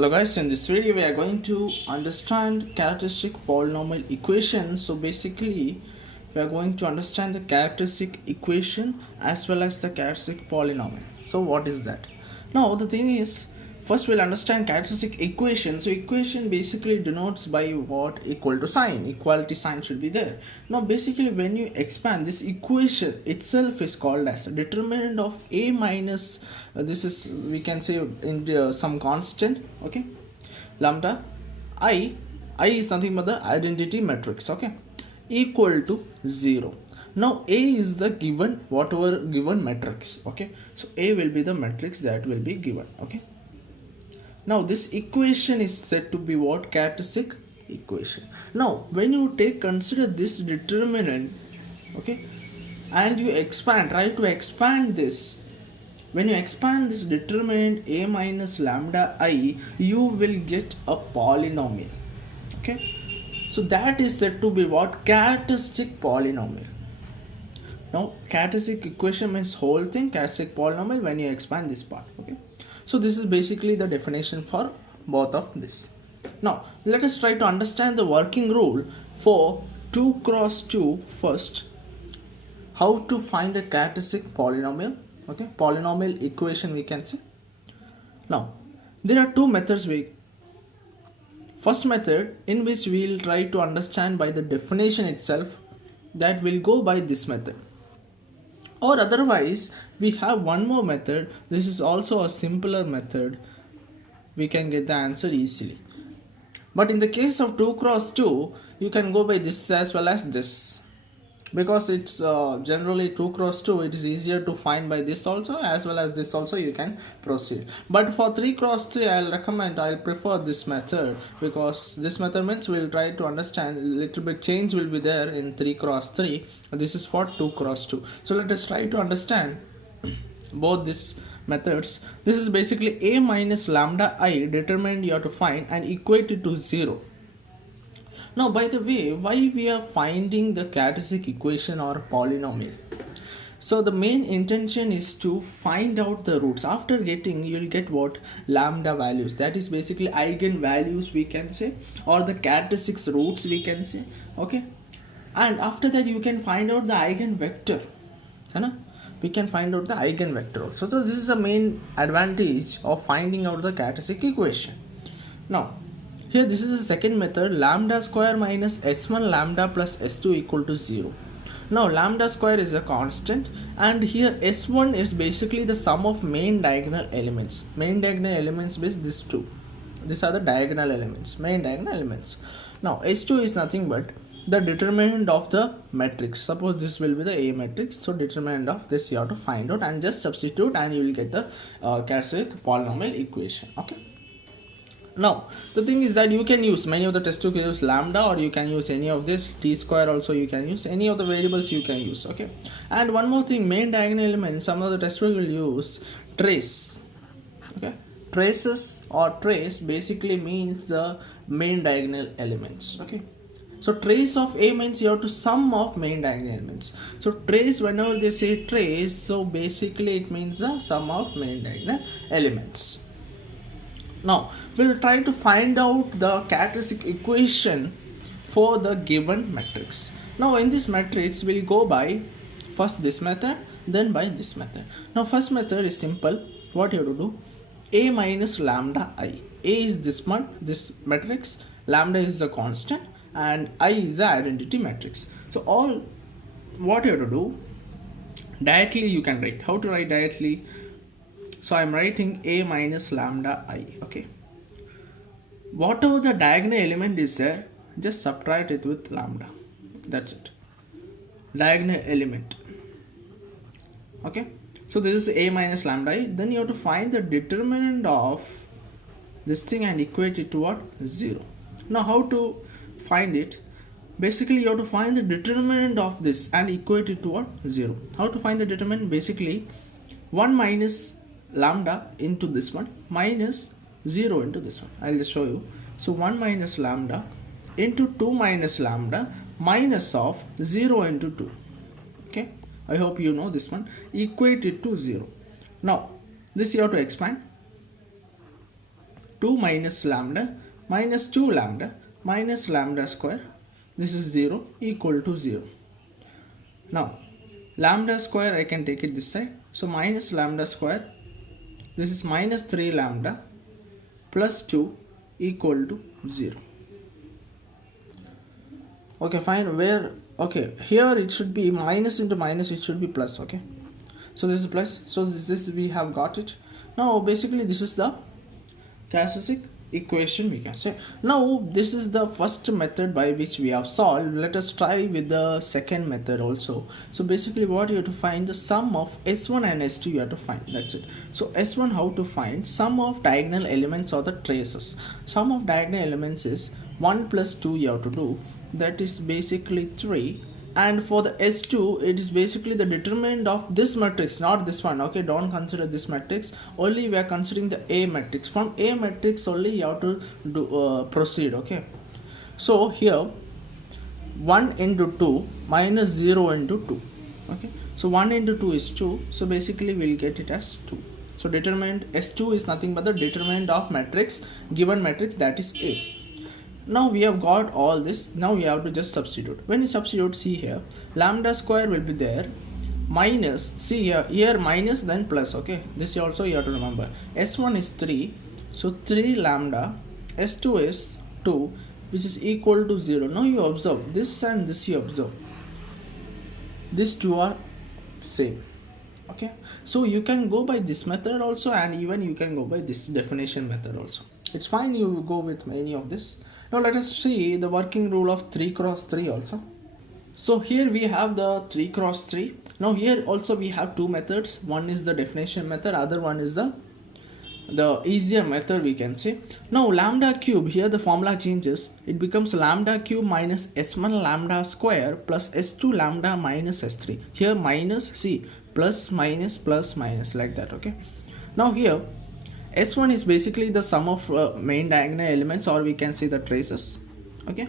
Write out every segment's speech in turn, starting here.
Hello guys, in this video we are going to understand characteristic polynomial equation. So basically we are going to understand the characteristic equation as well as the characteristic polynomial. So what is that? Now the thing is, first we'll understand characteristic equation. So equation basically denotes by what? Equal to sign. Equality sign should be there. Now basically when you expand, this equation itself is called as a determinant of a minus this is, we can say, in some constant, okay, lambda I is nothing but the identity matrix, okay, equal to 0. Now a is the given, whatever given matrix, okay, so a will be the matrix that will be given, okay. Now this equation is said to be what? Characteristic equation. Now when you consider this determinant, okay, and you expand, try to expand this. When you expand this determinant a minus lambda I, you will get a polynomial, okay. So that is said to be what? Characteristic polynomial. Now characteristic equation means whole thing, characteristic polynomial when you expand this part, okay. So this is basically the definition for both of this. Now let us try to understand the working rule for 2 cross 2 first. How to find the characteristic polynomial, okay, polynomial equation we can say. Now there are two methods. First method, in which we will try to understand by the definition itself, that will go by this method. Or otherwise we have one more method. This is also a simpler method. We can get the answer easily. But in the case of 2 cross 2, you can go by this as well as this. Because it's generally 2 cross 2, it is easier to find by this also as well as this also, you can proceed. But for 3 cross 3, I'll prefer this method, because this method means we'll try to understand a little bit change will be there in 3 cross 3. This is for 2 cross 2. So let us try to understand both these methods. This is basically a minus lambda I determined you have to find and equate it to 0. Now by the way, why we are finding the characteristic equation or polynomial? So the main intention is to find out the roots. After getting, you will get what? Lambda values. That is basically eigen values we can say, or the characteristics roots we can say, okay. And after that you can find out the eigenvector, we can find out the eigenvector also. So this is the main advantage of finding out the characteristic equation. Now here this is the second method, lambda square minus s1 lambda plus s2 equal to 0. Now lambda square is a constant, and here s1 is basically the sum of main diagonal elements. Main diagonal elements is this 2. These are the diagonal elements, main diagonal elements. Now s2 is nothing but the determinant of the matrix. Suppose this will be the A matrix, so determinant of this you have to find out and just substitute and you will get the characteristic polynomial equation, okay. Now the thing is that you can use many of the test tube, you can use lambda, or you can use any of this t square also, you can use any of the variables you can use, okay. And one more thing, main diagonal element, some of the test tube will use trace, okay. Traces or trace basically means the main diagonal elements, okay. So trace of A means you have to sum of main diagonal elements. So trace, whenever they say trace, so basically it means the sum of main diagonal elements. Now we'll try to find out the characteristic equation for the given matrix. Now in this matrix we'll go by first this method, then by this method. Now first method is simple. What you have to do? A minus lambda I. A is this one, this matrix, lambda is the constant, and I is the identity matrix. So all what you have to do, directly you can write. How to write directly? So I am writing a minus lambda I, okay. Whatever the diagonal element is there, just subtract it with lambda. That's it. Diagonal element, okay. So this is a minus lambda I. Then you have to find the determinant of this thing and equate it to what? 0. Now how to find it? Basically you have to find the determinant of this and equate it to what? 0. How to find the determinant? Basically 1 minus lambda into this one minus 0 into this one. I'll just show you. So 1 minus lambda into 2 minus lambda minus of 0 into 2, okay. I hope you know this one. Equate it to 0. Now this you have to expand. 2 minus lambda minus 2 lambda minus lambda square. This is 0 equal to 0. Now lambda square I can take it this side. So minus lambda square. This is minus 3 lambda plus 2 equal to 0. Okay, fine. Where, okay, here it should be minus into minus, it should be plus. Okay, so this is plus, so this we have got it. Now basically this is the characteristic equation, we can say. Now this is the first method by which we have solved. Let us try with the second method also. So basically what you have to find, the sum of S1 and S2 you have to find, that's it. So S1, how to find? Sum of diagonal elements or the traces. Sum of diagonal elements is 1 plus 2 you have to do, that is basically 3. And for the S2, it is basically the determinant of this matrix, not this one. Okay, don't consider this matrix, only we are considering the A matrix. From A matrix only you have to do, proceed. Okay, so here 1 into 2 minus 0 into 2. Okay, so 1 into 2 is 2, so basically we'll get it as 2. So determinant S2 is nothing but the determinant of matrix, given matrix, that is A. Now we have got all this. Now we have to just substitute. When you substitute, see here, lambda square will be there, minus, see here minus then plus. Okay, this also you have to remember. S1 is 3, so 3 lambda, S2 is 2, which is equal to 0. Now you observe this and this, you observe these two are same. Okay, so you can go by this method also, and even you can go by this definition method also. It's fine, you go with any of this. Now let us see the working rule of 3 cross 3 also. So here we have the 3 cross 3. Now here also we have two methods. One is the definition method, other one is the easier method, we can say. Now lambda cube, here the formula changes. It becomes lambda cube minus S1 lambda square plus S2 lambda minus S3. Here minus, see, plus minus like that. Okay, now here S1 is basically the sum of main diagonal elements, or we can say the traces. Okay,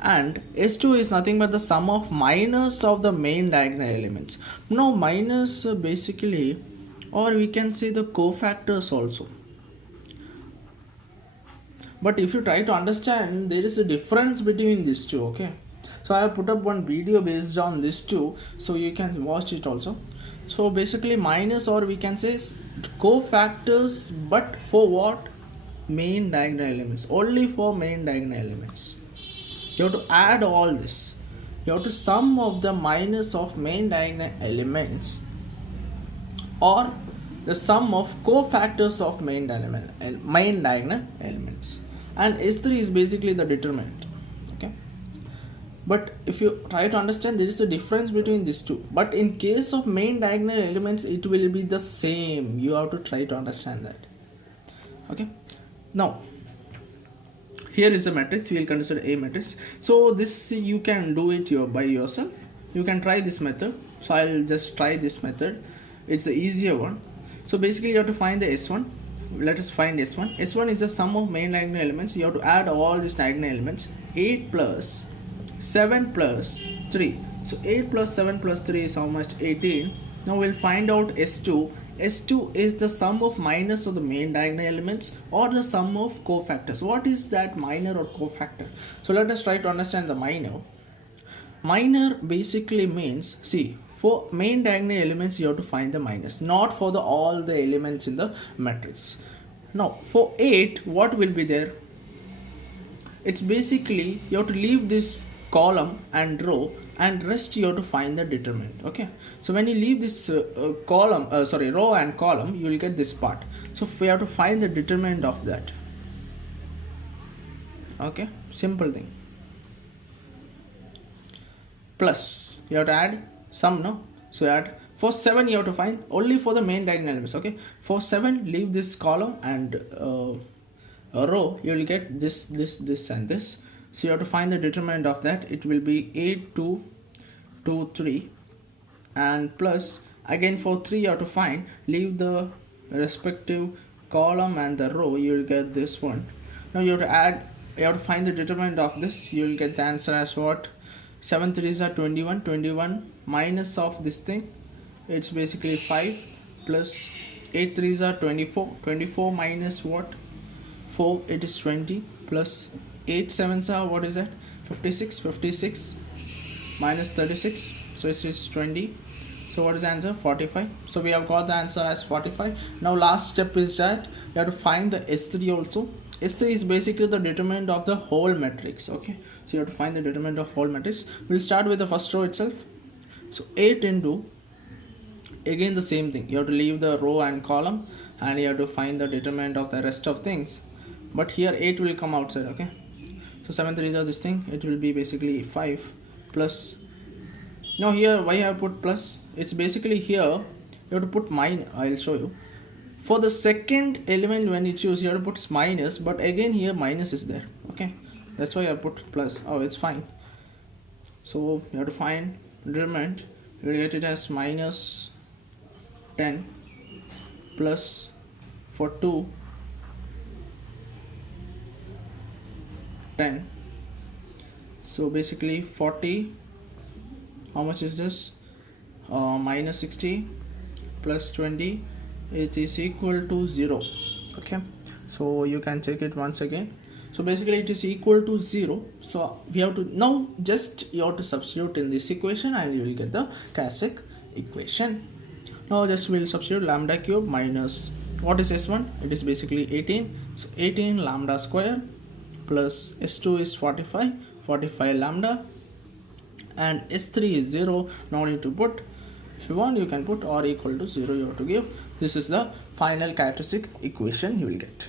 and S2 is nothing but the sum of minus of the main diagonal elements. Now minus basically, or we can say the cofactors also. But if you try to understand, there is a difference between these two. Okay, so I have put up one video based on these two, so you can watch it also. So basically minus, or we can say cofactors, but for what? Main diagonal elements, only for main diagonal elements. You have to add all this. You have to sum of the minus of main diagonal elements, or the sum of cofactors of main diagonal elements. And S3 is basically the determinant. Okay, but if you try to understand, there is a difference between these two. But in case of main diagonal elements, it will be the same. You have to try to understand that. Okay, now here is a matrix. We will consider A matrix. So this you can do it by yourself. You can try this method. So I'll just try this method. It's the easier one. So basically you have to find the S1. Let us find S1. S1 is the sum of main diagonal elements. You have to add all these diagonal elements. 8 plus 7 plus 3. So 8 plus 7 plus 3 is how much? 18. Now we'll find out S2. S2 is the sum of minus of the main diagonal elements, or the sum of cofactors. What is that minor or cofactor? So let us try to understand the minor. Minor basically means, see, for main diagonal elements you have to find the minus, not for all the elements in the matrix. Now for 8, what will be there? It's basically you have to leave this column and row, and rest you have to find the determinant. Okay, so when you leave this row and column, you will get this part. So we have to find the determinant of that. Okay, simple thing. Plus you have to add sum, no? So add, for 7 you have to find only for the main diagonal elements. Okay, for 7 leave this column and a row, you will get this and this. So you have to find the determinant of that. It will be 8, 2, 2, 3, and plus again for 3 you have to find, leave the respective column and the row, you will get this one. Now you have to add, you have to find the determinant of this. You will get the answer as what? 7 3s are 21. 21 minus of this thing, it's basically 5, plus 8 3s are 24. 24 minus what? 4 it is 20 plus 8 7s are what is that 56 56 minus 36, so it is 20. So what is the answer? 45. So we have got the answer as 45. Now last step is that you have to find the S3 also. S3 is basically the determinant of the whole matrix. Okay, so you have to find the determinant of whole matrix. We'll start with the first row itself. So 8 into, again the same thing, you have to leave the row and column and you have to find the determinant of the rest of things, but here 8 will come outside. Okay, so 7 3s are this thing, it will be basically 5 plus. Now here why I have put plus, it's basically here you have to put minus. I'll show you. For the second element when you choose, you have to put minus, but again here minus is there. Okay, that's why I put plus. Oh, it's fine. So you have to find determinant. You will get it as minus 10 plus for 2 10. So basically 40. How much is this? Minus 60 plus 20, it is equal to 0. Okay, so you can check it once again. So basically it is equal to 0. So we have to now just you have to substitute in this equation and you will get the characteristic equation. Now just we'll substitute lambda cube minus what is S1? It is basically 18. So 18 lambda square plus S2 is 45 lambda, and S3 is 0. No need to put. If you want you can put or equal to 0 you have to give. This is the final characteristic equation you will get.